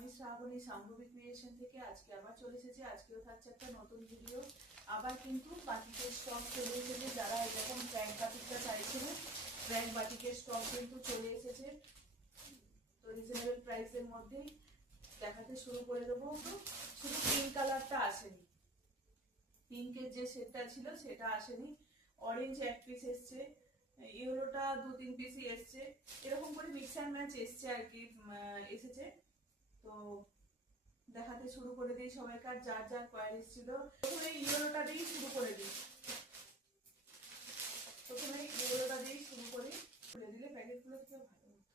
আমি শ্রাবণী শাম্ভবী ক্রিয়েশন থেকে আজকে আবার চলে এসেছি। আজকেও থাকছে একটা নতুন ভিডিও। আবার কিন্তু বাটিকের স্টক চলে এসেছে। যারা এরকম ক্র্যাক বাটিকটা চাইছিলেন, ক্র্যাক বাটিকের স্টক কিন্তু চলে এসেছে। তো রিজনেবল প্রাইসের মধ্যেই দেখাতে শুরু করে দেবো। তো শুধু পিঙ্ক কালারটা আসেনি, পিঙ্কের যে সেটটা ছিল সেটা আসেনি। অরেঞ্জ এক পিস এসছে, ইয়েলোটা 2-3 পিসই এসছে, এরকম করে মিক্স অ্যান্ড ম্যাচ এসছে আর কি, এসেছে। তো দেখাতে শুরু করে দিই সবাইকার যার যার কোয়ারিজ ছিল। প্রথমে ইয়েলোটা দিয়েই শুরু করে দিই, প্রথমে ইয়েলোটা দিয়েই শুরু করি। খুলে দিলে প্যাকেটগুলো থেকে ভালো হতো।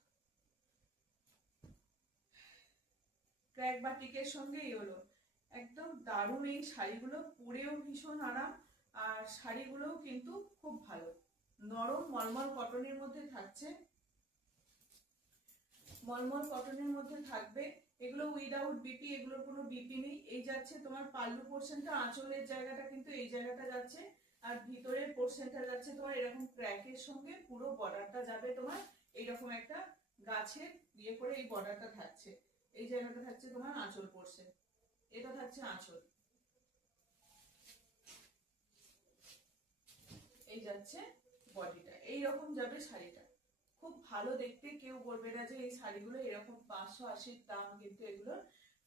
ক্র্যাক বাটিকের সঙ্গে ইয়েলো একদম দারুণ। এই শাড়িগুলো পরেও ভীষণ আরাম, আর শাড়িগুলোও কিন্তু খুব ভালো, নরম মলমল কটনের মধ্যে থাকছে, মলমল কটনের মধ্যে থাকবে। এগুলো উইদাউট বিপি, এগুলোর কোনো বিপি নেই। এই যাচ্ছে তোমার পাল্লু পোর্শনটা, আঁচলের জায়গাটা কিন্তু এই জায়গাটা যাচ্ছে, আর ভিতরের পোর্শনটা যাচ্ছে তোমার এরকম ক্র্যাকের সঙ্গে। পুরো বর্ডারটা যাবে তোমার এইরকম একটা গাছের ইয়ে করে, এই বর্ডারটা থাকছে, এই জায়গাটা থাকছে তোমার আঁচল পোর্শন, এটা থাকছে আঁচল। এই যাচ্ছে বডিটা, এইরকম যাবে শাড়িটা। খুব ভালো দেখতে, কেউ বলবে না যে এই শাড়িগুলো এরকম 580 দাম, কিন্তু এগুলো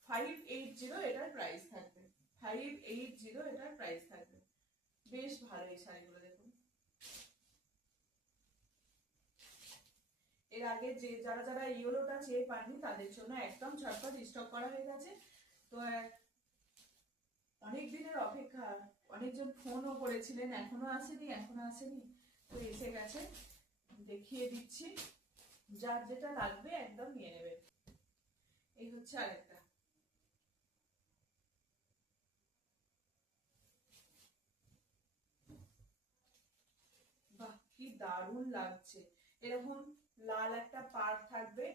580 এটার প্রাইস থাকবে, 580 এটার প্রাইস থাকবে। বেশ ভালো এই শাড়িগুলো, দেখুন। এর আগে যে যারা যারা ইয়েলোটা চেয়ে পাননি তাদের জন্য একদম ঝটপট স্টক করা হয়ে গেছে। তো অনেক দিনের অপেক্ষা, অনেকজন ফোনও করেছিলেন, এখনো আসেনি এখনো আসেনি, তো এসে গেছে। দেখিয়ে দিচ্ছি, যার যেটা লাগবে একদম নিয়ে নেবে। এই হচ্ছে আরেকটা, বাহ কি দারুণ লাগছে। এরকম লাল একটা পাড় থাকবে,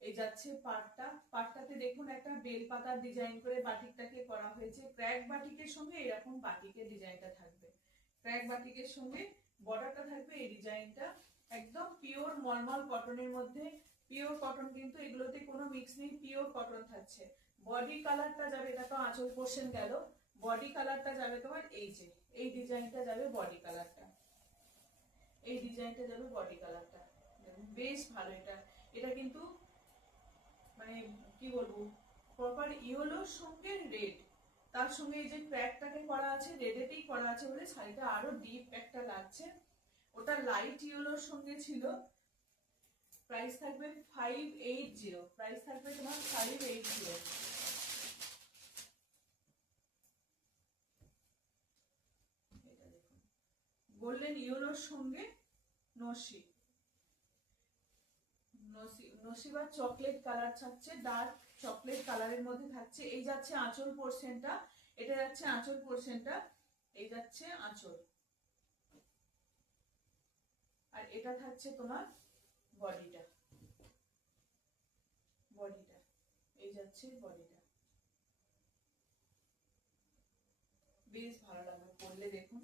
এই যাচ্ছে পাড়টা, পাড়টাতে দেখুন একটা বেলপাতার ডিজাইন করে বাটিকটাকে করা হয়েছে। ক্র্যাক বাটিকের সঙ্গে এরকম বাটিকের ডিজাইনটা থাকবে, ক্র্যাক বাটিকের সঙ্গে বর্ডারটা থাকবে এই ডিজাইনটা। একদম পিওর মলমল কটনের মধ্যে, পিওর কটন কিন্তু এগুলোতে কোনো মিক্স নেই, পিওর কটন থাকছে। বডি কালারটা যাবে, এটা তো আঁচল পোর্শন গেল, বডি কালারটা যাবে তোমার এই যে এই ডিজাইনটা যাবে বডি কালারটা, এই ডিজাইনটা যাবে বডি কালারটা। বেশ ভালো এটা, এটা কিন্তু মানে কি বলবো, প্রপার ইয়েলোর সঙ্গে রেড, তার সঙ্গে এই যে ক্র্যাকটাকে করা আছে রেডেতেই করা আছে বলে শাড়িটা আরো ডিপ একটা লাগছে। ওটা লাইট ইয়েলোর সঙ্গে ছিল। প্রাইস থাকবে 580, প্রাইস থাকবে তোমার 580। এটা দেখুন, গোল্ডেন ইয়েলোর সঙ্গে নসি, নসি বা চকলেট কালার থাকছে, ডার্ক চকলেট কালারের মধ্যে থাকছে। এই যাচ্ছে আঁচল পোর্শনটা, এটা যাচ্ছে আঁচল পোর্শনটা, এই যাচ্ছে আঁচল, আর এটা থাকছে তোমার বডিটা, বডিটা এই যাচ্ছে বডিটা। বেশ ভালো লাগবে পরলে, দেখুন।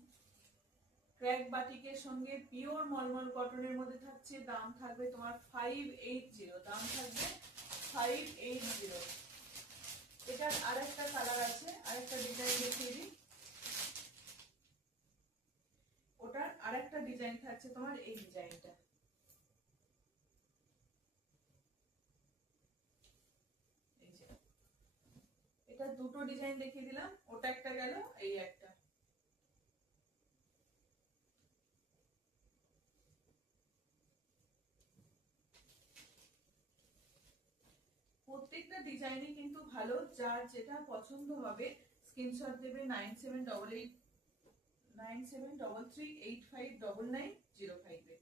ক্র্যাক বাটিকের সঙ্গে পিওর মলমল কটনের মধ্যে থাকছে। দাম থাকবে তোমার 580, দাম থাকবে 580। এটার আরেকটা কালার আছে, আরেকটা ডিজাইন দেখিয়ে দিই। ওটার আরেকটা ডিজাইন থাকছে তোমার এই ডিজাইনটা, এই যে এটা দুটো ডিজাইন দেখিয়ে দিলাম, ওটা একটা গেল, এই একটা। প্রত্যেকটা ডিজাইনই কিন্তু ভালো, যার যেটা পছন্দ হবে স্ক্রিনশট দেবে 9733859905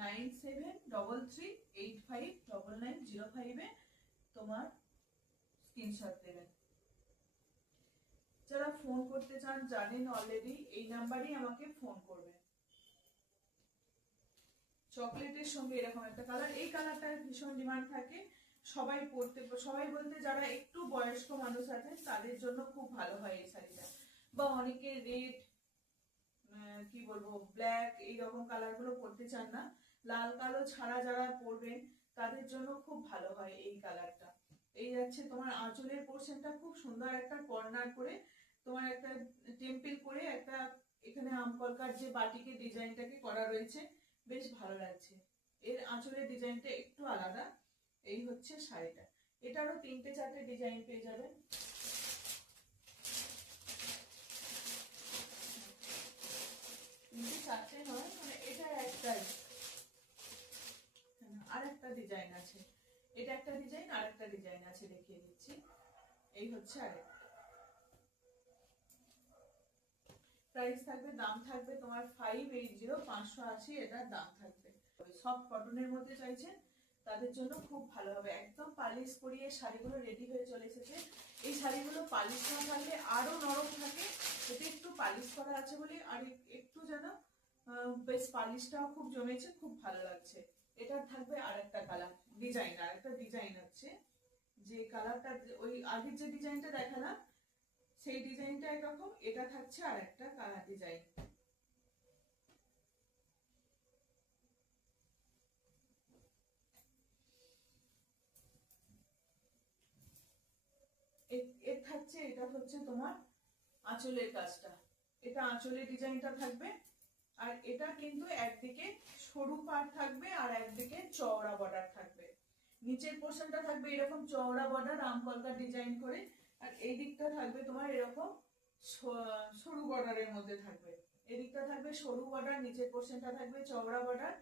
9733859905 তোমার স্ক্রিনশট দেবেন। যারা ফোন করতে চান জানেন অলরেডি, এই নাম্বারেই আমাকে ফোন করবেন। চকলেটের সঙ্গে এরকম একটা কালার, এই কালারটার ভীষণ ডিমান্ড থাকে, সবাই পরতে, সবাই বলতে যারা একটু বয়স্ক মানুষ আছেন তাদের জন্য খুব ভালো হয় এই শাড়িটা। বা অনেকে রেড, কি বলবো, ব্ল্যাক এইরকম কালার গুলো পরতে চান না, লাল কালো ছাড়া যারা পরবেন তাদের জন্য খুব ভালো হয় এই কালারটা। এই যাচ্ছে তোমার আঁচলের পোর্শনটা, খুব সুন্দর একটা কর্নার করে তোমার একটা টেম্পল করে একটা এখানে আম কলকার যে বাটিকে ডিজাইনটাকে করা রয়েছে, বেশ ভালো লাগছে। এর আঁচলের ডিজাইনটা একটু আলাদা। এই হচ্ছে শাড়িটা। এটারও 3-4টে ডিজাইন পেয়ে যাবেন। চারটে নয়, মানে এটা একটাই, আর একটা ডিজাইন আছে। এটা একটা ডিজাইন, আর একটা ডিজাইন আছে, দেখিয়ে দিচ্ছি। এই হচ্ছে আরেকটা। প্রাইস থাকবে, দাম থাকবে তোমার 580, 580 এটার দাম থাকবে। সফট কটনের মধ্যে চাইছেন তাদের জন্য খুব ভালো হবে। একদম পালিশ করিয়ে শাড়িগুলো রেডি হয়ে চলে এসেছে। এই শাড়িগুলো পালিশ না থাকলে আরো নরম থাকে, এটা একটু পালিশ করা আছে বলে আর একটু যেন বেশ পালিশটাও খুব জমেছে, খুব ভালো লাগছে। এটার থাকবে আর একটা কালার ডিজাইন, আর একটা ডিজাইন আছে, যে কালারটা ওই আগের যে ডিজাইনটা দেখালাম সেই ডিজাইনটা একরকম, এটা থাকছে আর একটা কালার ডিজাইন। এর থাকছে, এটা হচ্ছে তোমার আঁচলের কাজটা, এটা আঁচলের ডিজাইনটা থাকবে। আর এটা কিন্তু একদিকে সরু পাড় থাকবে আর একদিকে চওড়া বর্ডার থাকবে। নিচের পোর্শনটা থাকবে এরকম চওড়া বর্ডার আম কলকার ডিজাইন করে, আর এই দিকটা থাকবে তোমার এরকম সরু বর্ডারের মধ্যে থাকবে। এদিকটা থাকবে সরু বর্ডার, নিচের পোর্শনটা থাকবে চওড়া বর্ডার।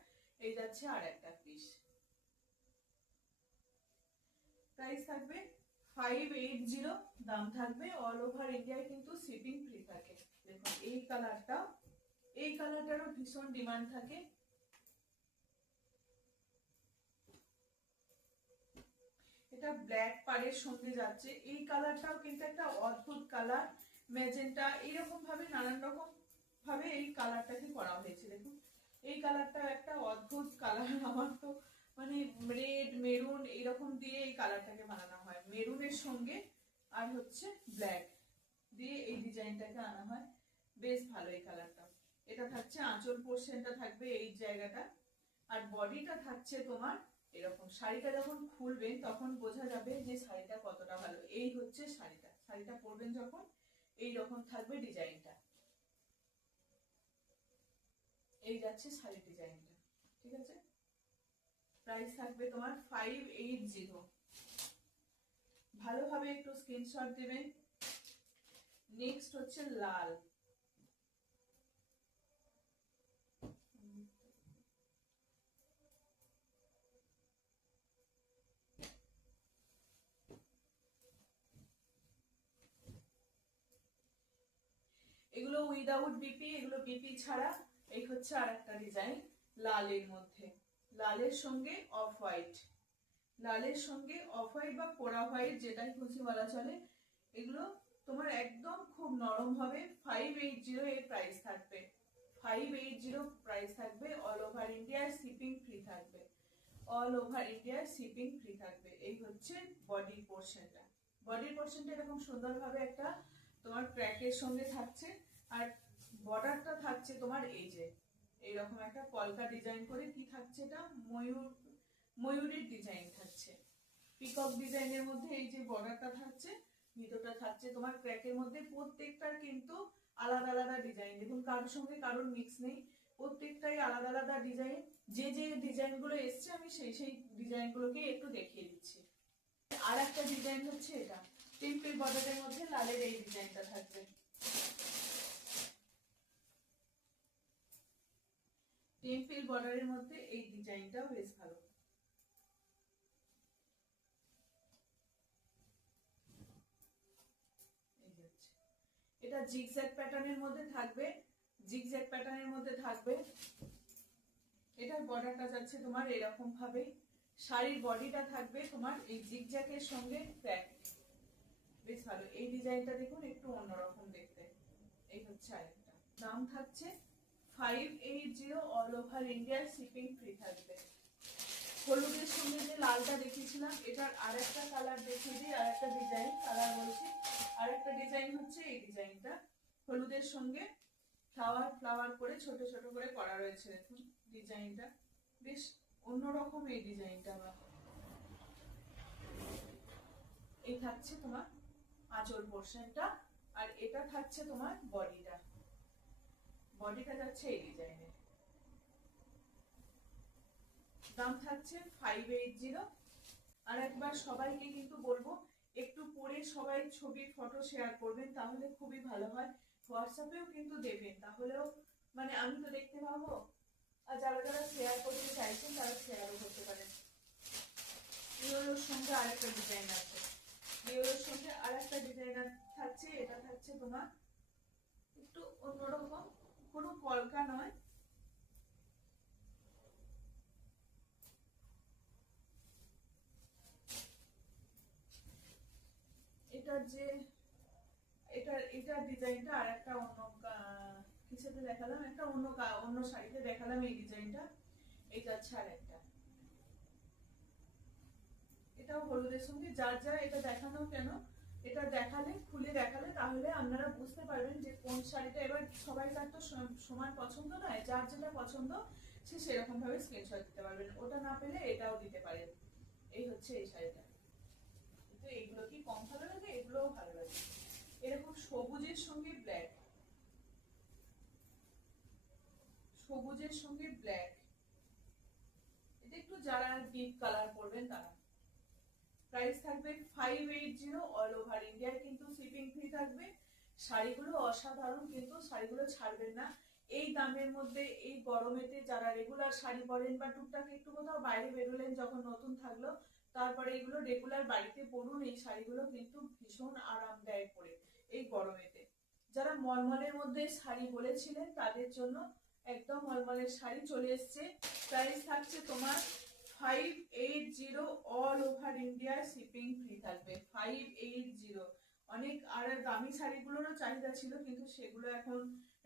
এই যাচ্ছে আর একটা পিস। প্রাইস থাকবে 580, দাম থাকবে। অল ওভার ইন্ডিয়ায় কিন্তু শিপিং ফ্রি থাকে। দেখুন এই কালারটা, এই কালারটারও ভীষণ ডিমান্ড থাকে। এটা ব্ল্যাক পাড়ের সঙ্গে যাচ্ছে। এই কালারটাও কিন্তু একটা অদ্ভুত কালার, ম্যাজেন্টা, এইরকম ভাবে নানান রকম ভাবে এই কালারটাকে করা হয়েছে। দেখুন এই কালারটা একটা অদ্ভুত কালার, আমার তো মানে রেড মেরুন এইরকম দিয়ে এই কালারটাকে বানানো হয়, মেরুনের সঙ্গে আর হচ্ছে ব্ল্যাক দিয়ে এই ডিজাইনটাকে আনা হয়, বেশ ভালো এই কালারটা। এটা থাকছে আঁচল পোর্শনটা থাকবে এই জায়গাটা, আর বডিটা থাকছে তোমার এরকম। শাড়িটা যখন খুলবেন তখন বোঝা যাবে যে শাড়িটা কতটা ভালো। এই হচ্ছে শাড়িটা, শাড়িটা পরবেন যখন এই রকম থাকবে ডিজাইনটা। এই যাচ্ছে শাড়ি ডিজাইনটা, ঠিক আছে। প্রাইস থাকবে তোমার 580। ভালোভাবে একটু স্ক্রিনশট দেবেন। নেক্সট হচ্ছে লাল। এগুলো উইদাউট বিপি, এগুলো বিপি ছাড়া। এই হচ্ছে আর একটা ডিজাইন লালের মধ্যে, লালের সঙ্গে অফ হোয়াইট, লালের সঙ্গে অফ হোয়াইট বা কোরা হোয়াইট যেটাই খুশি বলা চলে। এগুলো তোমার একদম খুব নরম হবে। 580 এর প্রাইস থাকবে, 580 প্রাইস থাকবে। All over India shipping free থাকবে, all over India shipping free থাকবে। এই হচ্ছে বডির পোর্শনটা, বডির পোর্শনটা এরকম সুন্দরভাবে একটা তোমার ক্র্যাকের সঙ্গে থাকছে, আর বর্ডারটা থাকছে তোমার এই যে এইরকম একটা কলকা ডিজাইন করে কি থাকছে, এটা ময়ূরের ডিজাইন থাকছে, পিকক ডিজাইনের মধ্যে এই যে বর্ডারটা থাকছে, ভিতরটা থাকছে তোমার ক্র্যাকের মধ্যে। প্রত্যেকটার কিন্তু আলাদা আলাদা ডিজাইন, দেখুন কারোর সঙ্গে কারোর মিক্স নেই, প্রত্যেকটাই আলাদা আলাদা ডিজাইন। যে যে ডিজাইন গুলো এসছে আমি সেই সেই ডিজাইন গুলোকে একটু দেখিয়ে দিচ্ছি। আর একটা ডিজাইন হচ্ছে এটা টেম্পল বর্ডারের মধ্যে লালের এই ডিজাইনটা থাকবে। টেম্পল বর্ডারের মধ্যে এই ডিজাইনটাও বেশ ভালো। এটা জিগজ্যাগ প্যাটার্নের মধ্যে থাকবে, জিগজ্যাগ প্যাটার্নের মধ্যে থাকবে। এটার বর্ডারটা যাচ্ছে তোমার এরকম ভাবে, শাড়ির বডিটা থাকবে তোমার এই জিগজ্যাগের সঙ্গে ক্র্যাক, বেশ ভালো। এই ডিজাইনটা দেখুন একটু অন্যরকম দেখতে। এই হচ্ছে আরেকটা, দাম থাকছে 580, all over India shipping free থাকবে। হলুদের সঙ্গে যে লালটা দেখিয়েছিলাম এটার আরেকটা কালার দেখিয়ে দিই, আরেকটা ডিজাইন, কালার বলছি। আরেকটা ডিজাইন হচ্ছে এই ডিজাইনটা, হলুদের সঙ্গে ফ্লাওয়ার ফ্লাওয়ার করে ছোট ছোট করে করা রয়েছে। দেখুন ডিজাইনটা বেশ অন্যরকম, এই ডিজাইনটা আবার থাকছে তোমার আঁচল পোর্শনটা, আর এটা থাকছে তোমার বডিটা। বডিটা যাচ্ছে এই ডিজাইনের। দাম থাকছে 580। আর একবার সবাইকে কিন্তু বলবো একটু পরে সবাই ছবি ফটো শেয়ার করবেন, তাহলে খুবই ভালো হয়। হোয়াটসঅ্যাপেও কিন্তু দেবেন, তাহলেও মানে আমি তো দেখতে পাবো, আর যারা যারা শেয়ার করতে চাইছেন তারা শেয়ারও করতে পারেন। ইয়েলোর সঙ্গে আরেকটা ডিজাইন আছে, ইয়েলোর সঙ্গে আরেকটা ডিজাইনার থাকছে। এটা থাকছে তোমার একটু অন্যরকম, কোনো কলকা নয়, এটার যে এটার ডিজাইনটা আর একটা অন্য কিছুতে দেখালাম, একটা অন্য শাড়িতে দেখালাম এই ডিজাইনটা। এটা হচ্ছে আর একটা, এটাও হলুদের সঙ্গে। যার যা এটা দেখানো কেন, এটা দেখালে খুলে দেখালে তাহলে আপনারা বুঝতে পারবেন যে কোন শাড়িটা। এবার সবাইকার তো সমান পছন্দ নয়, যার যেটা পছন্দ সে সেরকম ভাবে স্ক্রিনশট দিতে পারবেন, ওটা না পেলে এটাও দিতে পারেন। এই হচ্ছে এই শাড়িটা। তো এগুলো কি কম ভালো লাগে? এগুলোও ভালো লাগে। এরকম সবুজের সঙ্গে ব্ল্যাক, সবুজের সঙ্গে ব্ল্যাক, এটা একটু যারা ডিপ কালার করবেন তারা। প্রাইস থাকবে 580 অল ওভার ইন্ডিয়ায়, কিন্তু শিপিং ফ্রি থাকবে। শাড়িগুলো অসাধারণ, কিন্তু শাড়িগুলো ছাড়বেন না এই দামের মধ্যে। এই গরমেতে যারা রেগুলার শাড়ি পরেন বা টুকটাক একটু কোথাও বাইরে বেরোলেন যখন নতুন থাকলো, তারপরে এগুলো রেগুলার বাড়িতে পরুন। এই শাড়িগুলো কিন্তু ভীষণ আরামদায়ক পরে এই গরমেতে। যারা মলমলের মধ্যে শাড়ি বলেছিলেন তাদের জন্য একদম মলমলের শাড়ি চলে এসছে। প্রাইস থাকছে তোমার 580 all over India, shipping free থাকবে 580। অনেক আর দামি শাড়িগুলোরও চাহিদা ছিল, কিন্তু সেগুলো এখন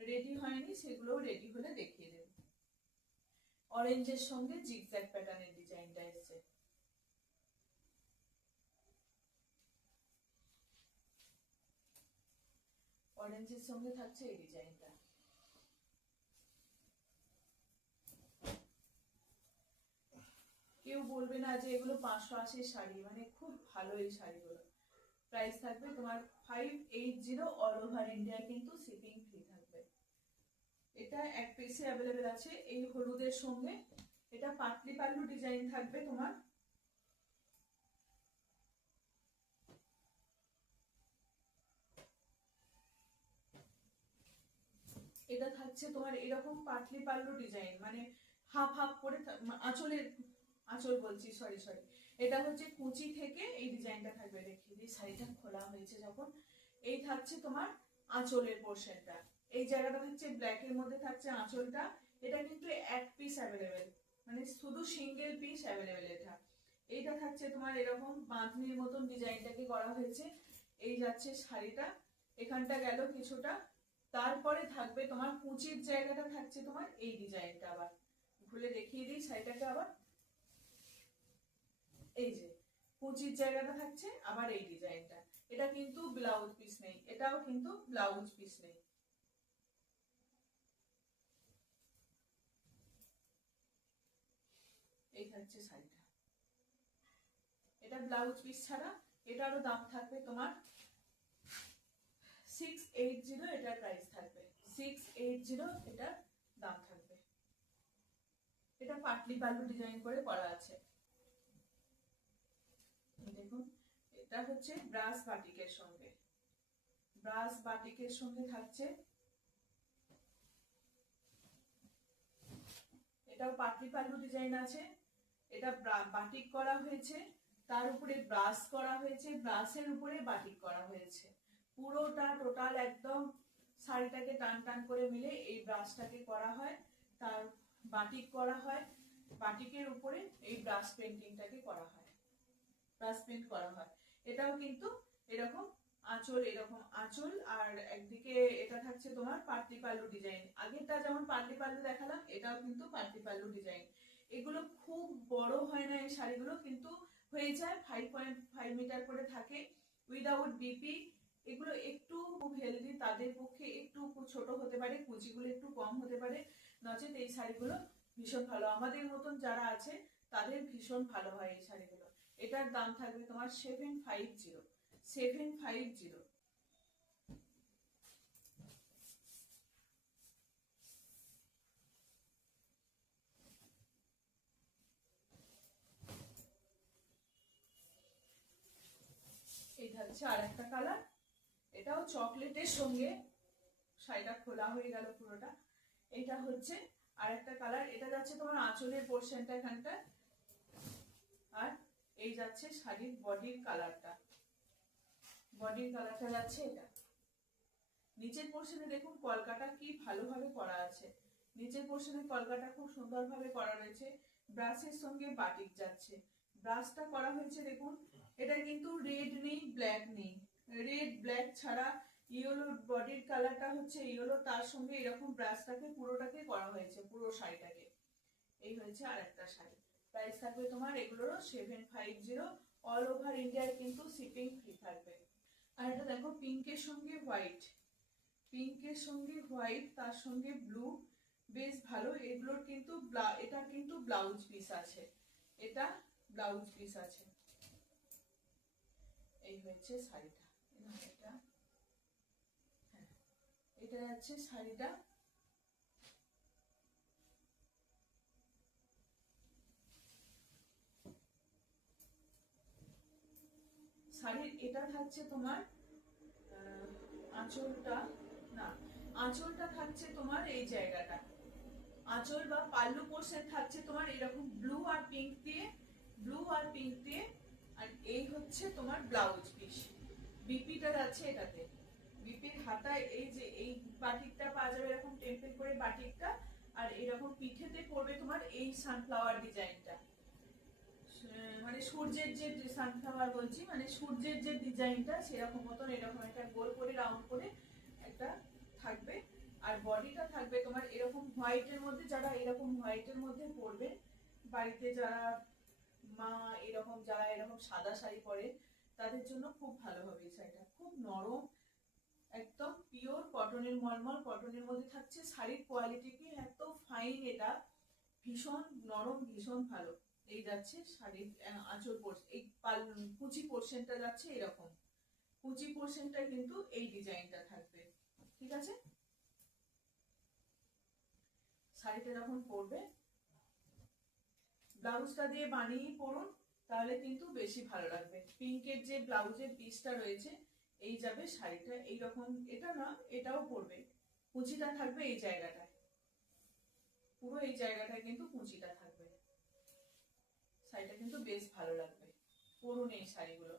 রেডি হয়নি, সেগুলো রেডি হলে দেখিয়ে দেব। অরেঞ্জের সঙ্গে জিগজ্যাগ প্যাটার্নের ডিজাইনটা এসছে। অরেঞ্জের সঙ্গে থাকছে এই ডিজাইনটা। কেউ বলবে না যে এগুলো 580 শাড়ি, মানে খুব ভালো এই শাড়িগুলো। প্রাইস থাকবে তোমার 580 অল ওভার ইন্ডিয়া, কিন্তু শিপিং ফ্রি থাকবে। এটা এক পিসে অ্যাভেলেবেল আছে এই হলুদের সঙ্গে। এটা পাটলি পাল্লু ডিজাইন থাকবে তোমার। এটা থাকছে তোমার এরকম পাটলি পাল্লু ডিজাইন, মানে হাফ হাফ করে আঁচলের, আঁচল বলছি, সরি সরি, এটা হচ্ছে কুচি থেকে এই ডিজাইনটা থাকবে। দেখিয়ে দিই, শাড়িটা খোলা হয়েছে যখন। এই থাকছে তোমার আঁচলের পোর্শনটা, এই জায়গাটা থাকছে ব্ল্যাকের মধ্যে থাকছে আঁচলটা। এটা কিন্তু এক পিস অ্যাভেলেবেল, মানে শুধু সিঙ্গেল পিস অ্যাভেলেবেল। এইটা থাকছে তোমার এরকম বাঁধনির মতন ডিজাইনটাকে করা হয়েছে। এই যাচ্ছে শাড়িটা, এখানটা গেল কিছুটা। তারপরে থাকবে তোমার কুচির জায়গাটা থাকছে তোমার এই ডিজাইনটা। আবার খুলে দেখিয়ে দিই শাড়িটাকে আবার। এই যে কুচির জায়গাটা থাকছে আবার এই ডিজাইনটা। এটা কিন্তু ব্লাউজ পিস নেই, এটাও কিন্তু ব্লাউজ পিস নেই। এই থাকছে শাড়িটা, এটা ব্লাউজ পিস ছাড়া। এটারও দাম থাকবে তোমার 680, এটার প্রাইস থাকবে 680, এটার দাম থাকবে। এটা পাটলি পাল্লু ডিজাইন করে করা আছে। দেখুন, এটা হচ্ছে ব্রাশ বাটিকের সঙ্গে, ব্রাশ বাটিকের সঙ্গে থাকছে। এটাও পাটলি পাল্লু ডিজাইন আছে। এটা বাটিক করা হয়েছে, তার উপরে ব্রাশ করা হয়েছে, ব্রাশের উপরে বাটিক করা হয়েছে। পুরোটা টোটাল একদম শাড়িটাকে টান টান করে মিলে এই ব্রাশটাকে করা হয়, তার বাটিক করা হয়, বাটিকের উপরে এই ব্রাশ পেন্টিংটাকে করা হয়, ব্রাশ পেন্ট করা হয়। এটাও কিন্তু এরকম আঁচল, এরকম আঁচল, আর একদিকে এটা থাকছে তোমার পাটলি পাল্লু ডিজাইন। আগেরটা যেমন পাটলি পাল্লু দেখালাম, এটাও কিন্তু পাটলি পাল্লু ডিজাইন। এগুলো খুব বড় হয় না এই শাড়িগুলো, কিন্তু হয়ে যায় 5.5 মিটার করে থাকে, উইদাউট বিপি। এগুলো একটু খুব হেলদি, তাদের পক্ষে একটু ছোট হতে পারে, কুচিগুলো একটু কম হতে পারে, নচেত এই শাড়িগুলো ভীষণ ভালো। আমাদের মতন যারা আছে তাদের ভীষণ ভালো হয় এই শাড়িগুলো। এটার দাম থাকবে তোমার 750, 750। এই থাকছে আর একটা কালার, এটাও চকলেটের সঙ্গে, শাড়িটা খোলা হয়ে গেল পুরোটা। এটা হচ্ছে আর একটা কালার, এটা যাচ্ছে তোমার আঁচলের পোর্শনটা এখানটা, আর এই যাচ্ছে শাড়ির বডির কালারটা, বডির কালারটা যাচ্ছে এটা। নিচের পোর্শনে দেখুন কলকাটা কি ভালোভাবে করা আছে, নিচের পোর্শনে কলকাটা খুব সুন্দরভাবে করা রয়েছে, ব্রাশের সঙ্গে বাটিক যাচ্ছে। ব্রাশটা করা হয়েছে দেখুন, এটা কিন্তু রেড নেই ব্ল্যাক নেই, রেড ব্ল্যাক ছাড়া ইয়েলো, বডির কালারটা হচ্ছে ইয়েলো, তার সঙ্গে এরকম ব্রাশটাকে পুরোটাকে করা হয়েছে, পুরো শাড়িটাকে। এই হয়েছে আর একটা শাড়ি। প্রাইস থাকবে তোমার এগুলোরও 750, অল ওভার ইন্ডিয়ায় কিন্তু শিপিং ফ্রি থাকবে। আর এটা দেখো পিঙ্কের সঙ্গে হোয়াইট, পিঙ্কের সঙ্গে হোয়াইট, তার সঙ্গে ব্লু, বেশ ভালো। এগুলোর কিন্তু এটা কিন্তু ব্লাউজ পিস আছে, এটা ব্লাউজ পিস আছে। এই হয়েছে শাড়িটা, এটা হ্যাঁ, এটা যাচ্ছে শাড়িটা। শাড়ির এটা থাকছে তোমার আঁচলটা, না আঁচলটা থাকছে তোমার এই জায়গাটা, আঁচল বা পাল্লু পোর্শন থাকছে তোমার এরকম ব্লু আর পিঙ্ক দিয়ে, ব্লু আর পিঙ্ক দিয়ে। আর এই হচ্ছে তোমার ব্লাউজ পিস, বিপিটা যাচ্ছে এটাতে, বিপির হাতায় এই যে এই বাটিকটা পাওয়া যাবে এরকম টেম্পল করে বাটিকটা, আর এরকম পিঠেতে পড়বে তোমার এই সানফ্লাওয়ার ডিজাইনটা, মানে সূর্যের যে সানফ্লাওয়ার বলছি, মানে সূর্যের যে ডিজাইনটা সেরকম মতন এরকম একটা গোল করে রাউন্ড করে একটা থাকবে। আর বডিটা থাকবে তোমার এরকম হোয়াইটের মধ্যে, যারা এরকম হোয়াইটের মধ্যে পরবে বাড়িতে, যারা মা এরকম, যারা এরকম সাদা শাড়ি পরে তাদের জন্য খুব ভালো হবে এই শাড়িটা। খুব নরম, একদম পিওর কটনের, মলমল কটনের মধ্যে থাকছে। শাড়ির কোয়ালিটি কি এত ফাইন, এটা ভীষণ নরম, ভীষণ ভালো। এই যাচ্ছে শাড়ির আঁচল পোর্শন, এই কুচি পোর্শনটা যাচ্ছে এরকম, কুচি পোর্শনটা কিন্তু এই ডিজাইনটা থাকবে, ঠিক আছে। শাড়িটা যখন পরবে ব্লাউজটা দিয়ে বানিয়ে পরুন, তাহলে কিন্তু বেশি ভালো লাগবে। পিঙ্কের যে ব্লাউজের পিসটা রয়েছে এই যাবে শাড়িটা এইরকম, এটা না এটাও পরবে, কুচিটা থাকবে এই জায়গাটায়, পুরো এই জায়গাটায় কিন্তু কুচিটা থাকবে। শাড়িটা কিন্তু বেশ ভালো লাগবে, পরুন এই শাড়িগুলো।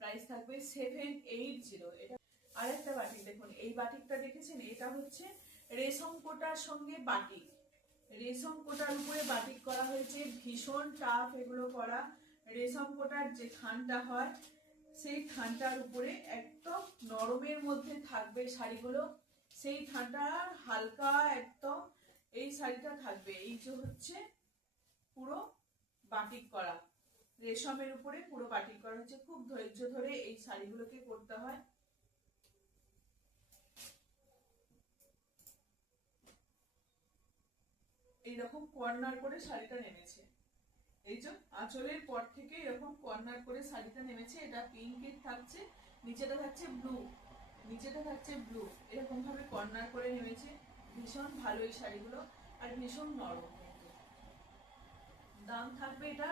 প্রাইস থাকবে 780। এটা আরেকটা বাটিক দেখুন, এই বাটিকটা দেখেছেন, এটা হচ্ছে রেশম কোটার সঙ্গে বাটিক, রেশম কোটার উপরে বাটিক করা হয়েছে, ভীষণ টাফ এগুলো করা। রেশম কোটার যে থানটা হয় সেই থানটার উপরে একদম নরমের মধ্যে থাকবে শাড়িগুলো, সেই থানটা হালকা একদম এই শাড়িটা থাকবে। এই যে হচ্ছে পুরো বাটিক করা, রেশমের উপরে পুরো বাটিক করা হচ্ছে। খুব ধৈর্য ধরে এই শাড়িগুলোকে করতে হয়। এইরকম কর্নার করে শাড়িটা নেমেছে, এই যে আঁচলের পর থেকে এরকম কর্নার করে শাড়িটা নেমেছে। এটা পিঙ্কের থাকছে, নিচেটা থাকছে ব্লু, নিচেটা থাকছে ব্লু, এরকম ভাবে কর্নার করে নেমেছে। ভীষণ ভালো এই শাড়িগুলো, আর ভীষণ নরম। দাম থাকবে এটা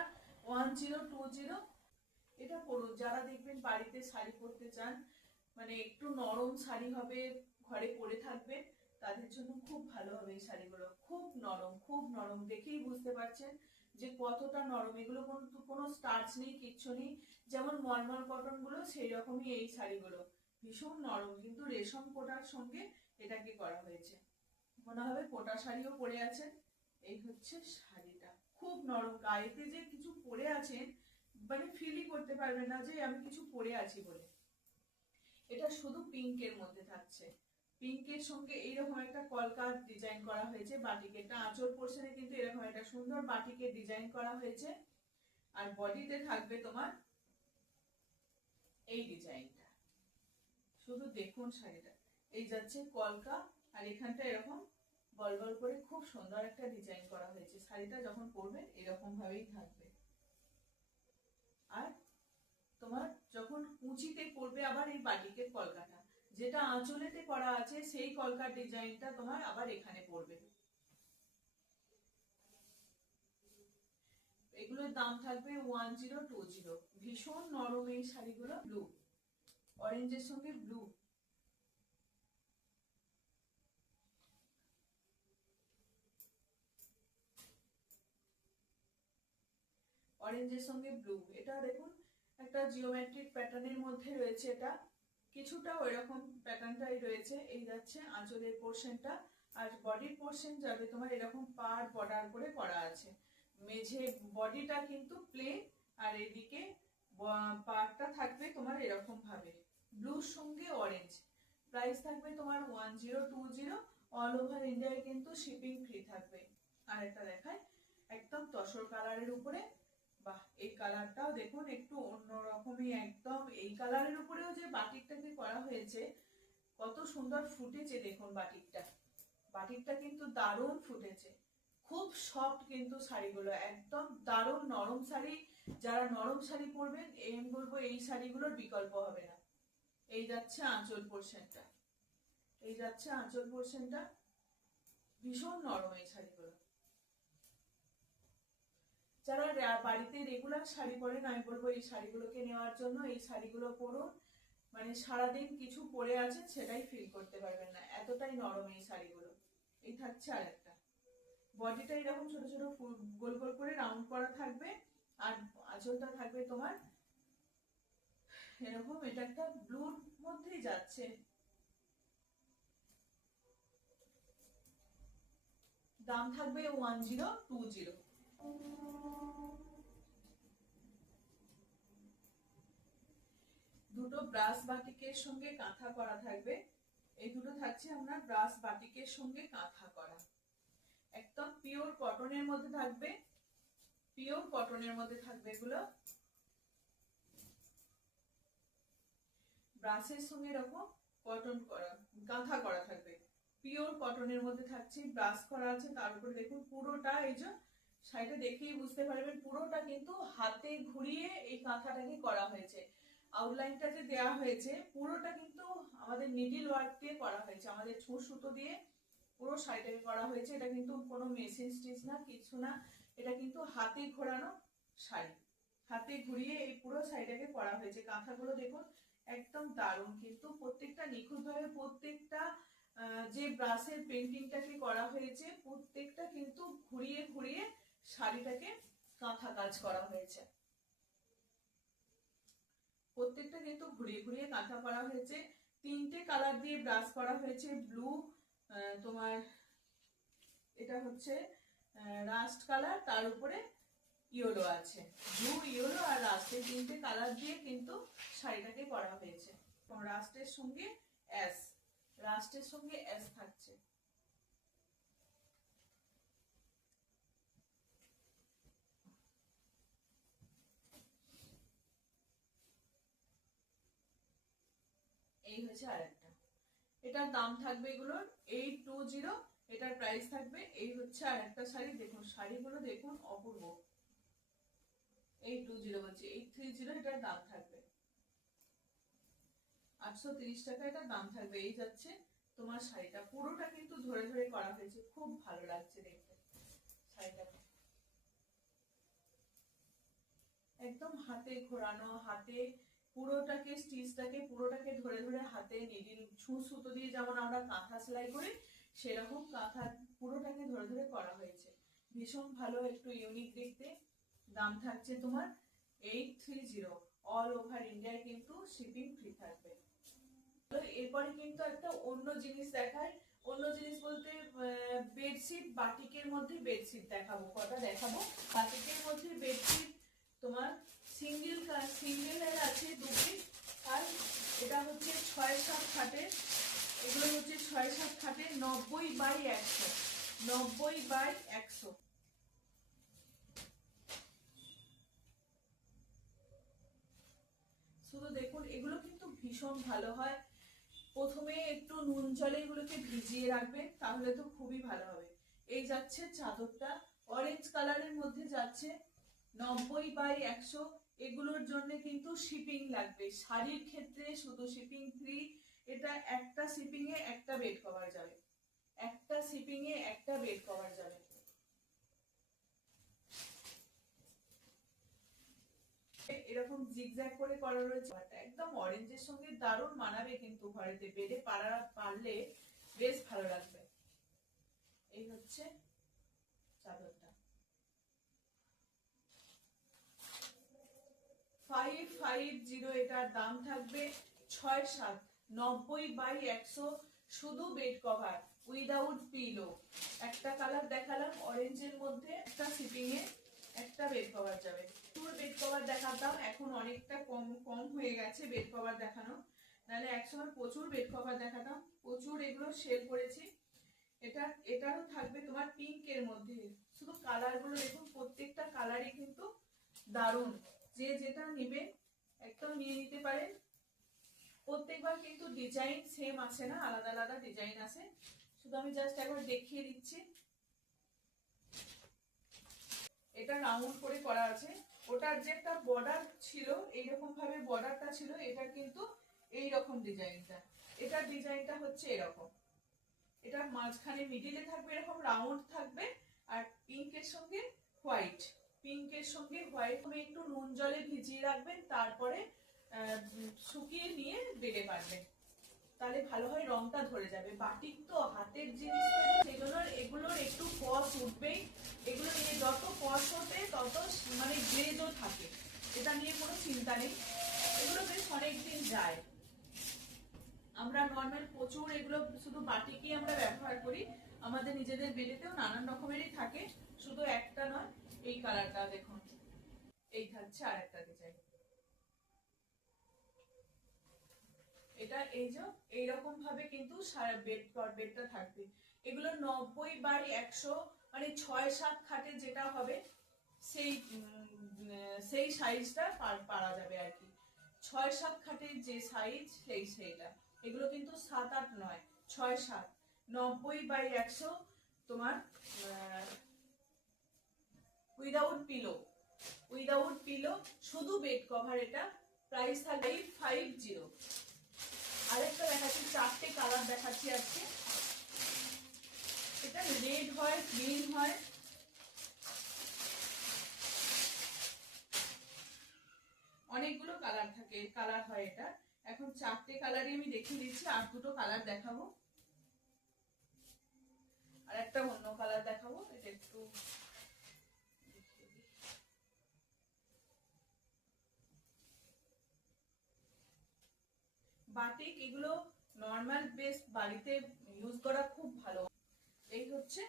1020। এটা পরুন, যারা দেখবেন বাড়িতে শাড়ি পরতে চান, মানে একটু নরম শাড়ি হবে, ঘরে পরে থাকবে, তাদের জন্য খুব ভালো হবে এই শাড়িগুলো। খুব নরম, খুব নরম, দেখেই বুঝতে পারছেন যে কতটা নরম। এগুলো কোনো স্টার্চ নেই, কিচ্ছু নেই, যেমন মলমল কটন গুলো সেই রকমই এই শাড়িগুলো, ভীষণ নরম। কিন্তু রেশম কোটার সঙ্গে এটাকে করা হয়েছে, মনে হবে কোটা শাড়িও পরে আছেন। এই হচ্ছে শাড়িটা, খুব নরম, গায়েতে যে কিছু পরে আছেন মানে ফিলই করতে পারবেন না যে আমি কিছু পরে আছি বলে। এটা শুধু পিঙ্কের মধ্যে থাকছে, পিঙ্কের সঙ্গে এইরকম একটা কলকার ডিজাইন করা হয়েছে বাটিকেরটা, আঁচল পোর্শনে কিন্তু এরকম একটা সুন্দর বাটিকের ডিজাইন করা হয়েছে। আর বডিতে থাকবে তোমার এই ডিজাইনটা, শুধু দেখুন শাড়িটা। এই যাচ্ছে কলকা, আর এখানটা এরকম বল বল করে খুব সুন্দর একটা ডিজাইন করা হয়েছে। শাড়িটা যখন পরবেন এরকম ভাবেই থাকবে। আর তোমার যখন উঁচিতে পড়বে আবার এই বাটিকের কলকাটা, যেটা আঁচলেতে করা আছে সেই কলকার ডিজাইনটা তোমার আবার এখানে পড়বে। এগুলোর দাম থাকবে 1020। ভীষণ নরম এই শাড়িগুলো। ব্লু, অরেঞ্জের সঙ্গে ব্লু, অরেঞ্জের সঙ্গে ব্লু। এটা দেখুন একটা জিওমেট্রিক প্যাটার্নের মধ্যে রয়েছে, এটা কিছুটা ওইরকম প্যাটার্নটাই রয়েছে। এই যাচ্ছে আঁচলের পোর্শনটা, আর বডির পোর্শন যাবে তোমার এরকম পার বর্ডার করে করা আছে। মেঝে বডিটা কিন্তু প্লেন, আর এদিকে পারটা থাকবে তোমার এরকম ভাবে ব্লুর সঙ্গে অরেঞ্জ। প্রাইস থাকবে তোমার 1020। অল ওভার ইন্ডিয়ায় কিন্তু শিপিং ফ্রি থাকবে। আর একটা দেখায় একদম তসর কালারের উপরে, বাহ এই কালারটাও দেখুন একটু অন্যরকমই একদম। এই কালারের উপরেও যে বাটিকটাকে করা হয়েছে কত সুন্দর ফুটেছে দেখুন বাটিকটা। বাটিকটা কিন্তু দারুণ ফুটেছে, খুব সফট কিন্তু শাড়িগুলো, একদম দারুণ নরম শাড়ি। যারা নরম শাড়ি পরবেন আমি বলবো এই শাড়িগুলোর বিকল্প হবে না। এই যাচ্ছে আঁচল পোর্শনটা, এই যাচ্ছে আঁচল পোর্শনটা, ভীষণ নরম এই শাড়িগুলো। যারা বাড়িতে রেগুলার শাড়ি পরেন আমি বলবো এই শাড়িগুলোকে নেওয়ার জন্য। এই শাড়িগুলো পরুন, মানে সারাদিন কিছু পরে আছেন সেটাই ফিল করতে পারবেন না, এতটাই নরম এই শাড়িগুলো। এই থাকছে আর একটা, বডিটা এরকম ছোট ছোট গোল গোল করে রাউন্ড করা থাকবে, আর আঁচলটা থাকবে তোমার এরকম। এটা একটা ব্লুর মধ্যেই যাচ্ছে, দাম থাকবে 1020। দুটো ব্রাশ বাটিকের সঙ্গে কাঁথা করা থাকবে। এই দুটো থাকছে আপনার ব্রাশ বাটিকের সঙ্গে কাঁথা করা, একদম পিওর কটনের মধ্যে থাকবে, পিওর কটনের মধ্যে থাকবে এগুলো। ব্রাশের সঙ্গে এরকম কটন করা কাঁথা করা থাকবে, পিওর কটনের মধ্যে থাকছে, ব্রাশ করা আছে। তার উপরে দেখুন পুরোটা, এই যে শাড়িটা দেখেই বুঝতে পারবেন পুরোটা কিন্তু হাতে ঘুরিয়ে এই কাঁথাটাকে করা হয়েছে। আউটলাইনটা যে দেওয়া হয়েছে পুরোটা কিন্তু আমাদের নিডল ওয়ার্ক দিয়ে করা হয়েছে, আমাদের ছুঁচ সুতো দিয়ে পুরো শাড়িটাকে করা হয়েছে। এটা কিন্তু কোনো মেশিন স্টিচ না, কিছু না, এটা কিন্তু হাতে ঘোরানো শাড়ি, হাতে ঘুরিয়ে এই পুরো শাড়িটাকে করা হয়েছে। কাঁথাগুলো দেখুন একদম দারুণ, কিন্তু প্রত্যেকটা নিখুঁত ভাবে, প্রত্যেকটা যে ব্রাশের পেন্টিংটাকে করা হয়েছে প্রত্যেকটা কিন্তু ঘুরিয়ে ঘুরিয়ে শাড়িটাকে কাঁথা কাজ করা হয়েছে, প্রত্যেকটা কিন্তু ঘুরিয়ে ঘুরিয়ে কাঁথা করা হয়েছে। তিনটে কালার দিয়ে ব্রাশ করা হয়েছে, ব্লু, তোমার এটা হচ্ছে রাস্ট কালার, তার উপরে ইয়েলো আছে, ব্লু ইয়েলো আর রাস্টের তিনটে কালার দিয়ে কিন্তু শাড়িটাকে করা হয়েছে। রাস্টের সঙ্গে অ্যাশ, রাস্টের সঙ্গে অ্যাশ থাকছে। এই হচ্ছে আরেকটা, এটার দাম থাকবে এগুলোর 820। এটার প্রাইস থাকবে। এই হচ্ছে আরেকটা শাড়ি, দেখুন শাড়িগুলো দেখুন অপূর্ব। 820 বলছি, 830 এটার দাম থাকবে, 830 টাকা এটার দাম থাকবে। এই যাচ্ছে তোমার শাড়িটা, পুরোটা কিন্তু ধরে ধরে করা হয়েছে, খুব ভালো লাগছে দেখতে শাড়িটা, একদম হাতে ঘোরানো, হাতে পুরোটাকে স্টিচটাকে পুরোটাকে ধরে ধরে হাতে নিডিল ছুঁচ সুতো দিয়ে যেমন আমরা কাঁথা সেলাই করি সেরকম কাঁথা পুরোটাকে ধরে ধরে করা হয়েছে, ভীষণ ভালো, একটু ইউনিক দেখতে। দাম থাকছে তোমার 830। অল ওভার ইন্ডিয়ায় কিন্তু শিপিং ফ্রি থাকবে। এরপরে কিন্তু একটা অন্য জিনিস দেখায়, অন্য জিনিস বলতে বেডশিট, বাটিকের মধ্যে বেডশিট দেখাবো, কটা দেখাবো। বাটিকের মধ্যে বেডশিট তোমার সিঙ্গেলের আছে 2 পিস, আর এটা হচ্ছে 6-7 খাটের, এগুলো হচ্ছে 6-7 খাটের 90/100, 90/100। শুধু দেখুন এগুলো কিন্তু ভীষণ ভালো হয়। প্রথমে একটু নুন জলে এগুলোকে ভিজিয়ে রাখবেন, তাহলে তো খুবই ভালো হবে। এই যাচ্ছে চাদরটা, অরেঞ্জ কালারের মধ্যে যাচ্ছে 90/100। এগুলোর জন্য কিন্তু শিপিং লাগবে। শাড়ির ক্ষেত্রে শুধু শিপিং ফ্রি। এটা একটা শিপিং এ একটা বেড কভার যাবে, একটা শিপিং এ একটা বেড কভার যাবে। এরকম জিগজ্যাগ করে করা রয়েছে, একদম অরেঞ্জের সঙ্গে দারুণ মানাবে, কিন্তু ঘরেতে বেডে পারলে বেশ ভালো লাগবে। এই হচ্ছে চাদরটা 550, এটার দাম থাকবে 6,790/100, শুধু বেড কভার উইদাউট পিলো। একটা কালার দেখালাম অরেঞ্জের মধ্যে, একটা শিপিং এ একটা বেড কভার যাবে। পুরো বেড কভার দেখাতাম, এখন অনেকটা কম কম হয়ে গেছে বেড কভার দেখানো, নাহলে একসময় প্রচুর বেড কভার দেখাতাম, প্রচুর এগুলো সেল করেছি। এটারও থাকবে তোমার পিঙ্কের মধ্যে। শুধু কালার গুলো দেখুন, প্রত্যেকটা কালারই কিন্তু দারুণ। যে যেটা নেবেন একদম নিয়ে নিতে পারেন। প্রত্যেকবার কিন্তু ডিজাইন সেম আসে না, আলাদা আলাদা ডিজাইন আসে। শুধু আমি জাস্ট একবার দেখিয়ে দিচ্ছি। এটা রাউন্ড করে করা আছে, ওটার যে একটা বর্ডার ছিল এইরকম ভাবে বর্ডারটা ছিল, এটা কিন্তু এইরকম ডিজাইনটা। এটার ডিজাইনটা হচ্ছে এরকম, এটা মাঝখানে মিডিলে থাকবে এরকম রাউন্ড থাকবে, আর পিঙ্কের সঙ্গে হোয়াইট, পিঙ্কের সঙ্গে হোয়াইট একটু নুন জলে ভিজিয়ে রাখবেন, তারপরে শুকিয়ে নিয়ে বেড়ে পারবেন, তাহলে ভালো হয়, রংটা ধরে যাবে। বাটিক তো হাতের জিনিস, সেই জন্য এগুলোর একটু কস উঠবেই। এগুলো নিয়ে যত কস ওঠে তত মানে গ্লেজও থাকে, এটা নিয়ে কোনো চিন্তা নেই। এগুলো বেশ অনেকদিন যায়। আমরা নর্মাল প্রচুর এগুলো শুধু বাটিকই আমরা ব্যবহার করি, আমাদের নিজেদের বেডেতেও নানান রকমেরই থাকে, শুধু একটা নয়। এই কালারটা দেখুন, এই থাকছে আর একটা ডিজাইন। এটা এই যে এইরকম ভাবে কিন্তু বেডটা থাকবে। এগুলো 90/100, মানে 6-7 খাটে যেটা হবে সেই সাইজটা পারা যাবে আর কি। 6-7 খাটের যে সাইজ সেইটা। এগুলো কিন্তু 7-8 নয়, 6-7। 90/100 তোমার উইদাউট পিলো, শুধু বেড কভার। এটা প্রাইস থাকবে 550। আরেকটা দেখাচ্ছি, 4টে কালার দেখাচ্ছি আজকে। এটা রেড হয়, গ্রিন হয়, অনেকগুলো কালার হয় এটা। এখন 4টে কালারই আমি দেখিয়ে দিচ্ছি, আর 2টো কালার দেখাবো, আর একটা অন্য কালার দেখাবো। এটা একটু বাটিক, এগুলো নর্মাল বেস বাড়িতে ইউজ করা খুব ভালো। এই হচ্ছে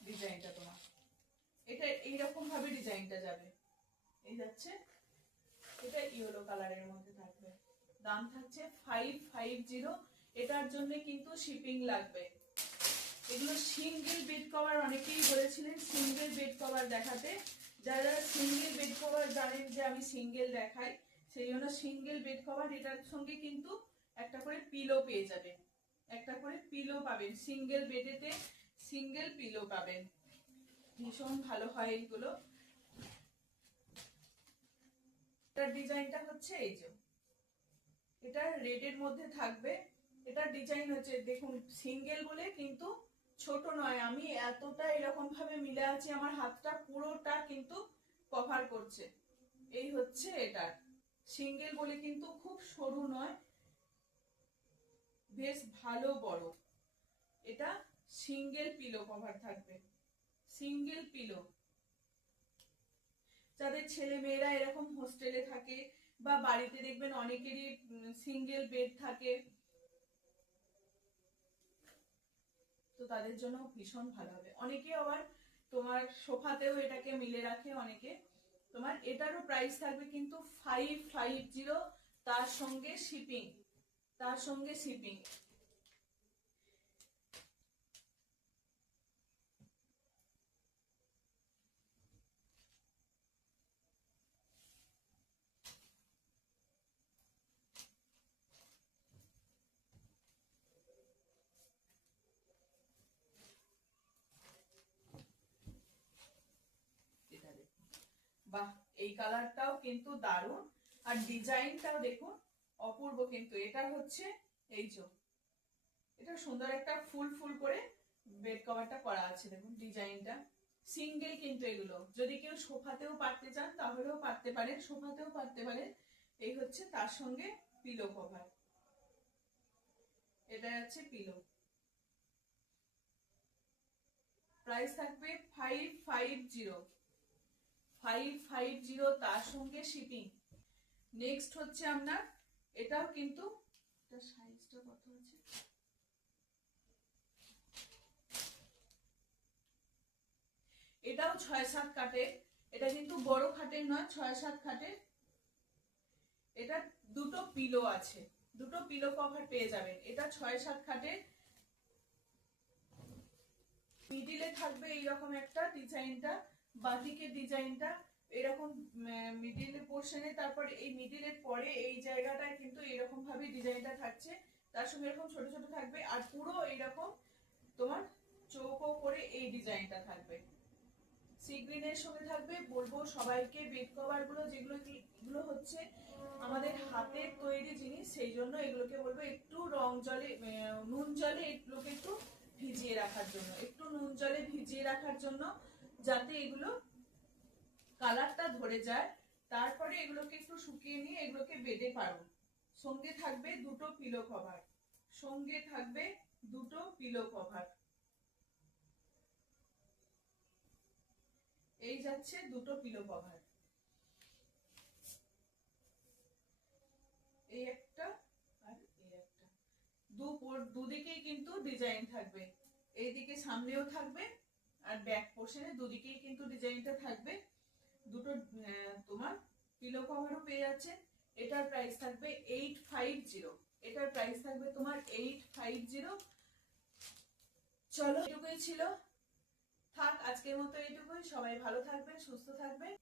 ডিজাইনটা তোমার, এটা এইরকম ভাবে ডিজাইনটা যাবে, এই যাচ্ছে। এটা ইয়েলো কালারের মধ্যে থাকবে, দাম থাকছে 550। এটার জন্য কিন্তু শিপিং লাগবে। এগুলো সিঙ্গেল বেড কভার, অনেকেই বলেছিলেন সিঙ্গেল বেড কভার দেখাতে। যারা সিঙ্গেল বেড কভার জানেন যে আমি সিঙ্গেল দেখাই, সেই জন্য সিঙ্গেল বেড কভার, এটার সঙ্গে কিন্তু একটা করে পিলো পেয়ে যাবেন, একটা করে পিলো পাবেন, সিঙ্গেল বেডেতে সিঙ্গেল পিলো পাবেন, ভীষণ ভালো হয় এইগুলো। এটার ডিজাইনটা হচ্ছে এই যে, এটা রেডের মধ্যে থাকবে। এটার ডিজাইন হচ্ছে দেখুন, সিঙ্গেল বলে কিন্তু ছোট নয়, আমি এতটা এরকম ভাবে মিলে আছি, আমার হাতটা পুরোটা কিন্তু কভার করছে। এই হচ্ছে এটার সিঙ্গেল বলে কিন্তু খুব সরু নয়, বেশ ভালো বড়। এটা সিঙ্গেল পিলো কভার থাকবে, সিঙ্গেল পিলো। যাদের ছেলে মেয়েরা এরকম হোস্টেলে থাকে বা বাড়িতে দেখবেন অনেকেরই সিঙ্গেল বেড থাকে, তো তাদের জন্য ভীষণ ভালো হবে। অনেকে আবার তোমার সোফাতেও এটাকে মিলে রাখে অনেকে। তোমার এটারও প্রাইস থাকবে কিন্তু 550, তার সঙ্গে শিপিং, তার সঙ্গে শিপিং। বাহ, এই কালারটাও কিন্তু দারুণ, আর ডিজাইনটাও দেখুন অপূর্ব। কিন্তু এটা হচ্ছে এই যে এটা সুন্দর একটা ফুল ফুল করে বেড কভারটা করা আছে, দেখুন ডিজাইনটা। সিঙ্গেল কিন্তু এগুলো যদি কেউ সোফাতেও পারতে চান তাহলেও পারতে পারেন, সোফাতেও পারতে পারেন। এই হচ্ছে তার সঙ্গে পিলো কভার, এটা হচ্ছে পিলো। প্রাইস থাকবে 550 তার সঙ্গে শিপিং। নেক্সট হচ্ছে আপনার এটাও কিন্তু, এটা সাইজটা কত আছে, এটাও 6-7 কাঠের। এটা কিন্তু বড় খাটের নয়, 6-7 খাটের। এটা দুটো পিলো আছে, দুটো পিলো কভার পেয়ে যাবেন। এটা 6-7 খাটের। মিডিলে থাকবে এইরকম একটা ডিজাইনটা, বাটিকের ডিজাইনটা এরকম মিডিল পোর্শনে, তারপরে এই মিডিলের পরে এই জায়গাটায় কিন্তু এরকম ভাবে ডিজাইনটা থাকছে, তার সঙ্গে এরকম ছোট ছোট থাকবে, আর পুরো এইরকম তোমার চৌকো করে এই ডিজাইনটা থাকবে। সি গ্রিনের সঙ্গে থাকবে। বলবো সবাইকে বেড কভার গুলো যেগুলো হচ্ছে আমাদের হাতের তৈরি জিনিস, সেই জন্য এগুলোকে বলবো একটু রং জলে নুন জলে এগুলোকে একটু ভিজিয়ে রাখার জন্য, একটু নুন জলে ভিজিয়ে রাখার জন্য, যাতে এগুলো কালারটা ধরে যায়। তারপরে এগুলোকে একটু শুকিয়ে নিয়ে এগুলোকে বেডে পারো। সঙ্গে থাকবে দুটো পিলো কভার, সঙ্গে থাকবে দুটো পিলো কভার। এই যাচ্ছে দুটো পিলো কভার, এই একটা আর এই একটা, দুদিকেই কিন্তু ডিজাইন থাকবে, এইদিকে সামনেও থাকবে আর ব্যাক পোর্শনে দুদিকেই কিন্তু ডিজাইনটা থাকবে। দুটো তোমার পিলো কভারও পেয়ে যাচ্ছে। এটার প্রাইস থাকবে 850, এটার প্রাইস থাকবে তোমার 850। চলো এটুকুই ছিল, থাক আজকের মতো এইটুকুই। সবাই ভালো থাকবেন, সুস্থ থাকবেন।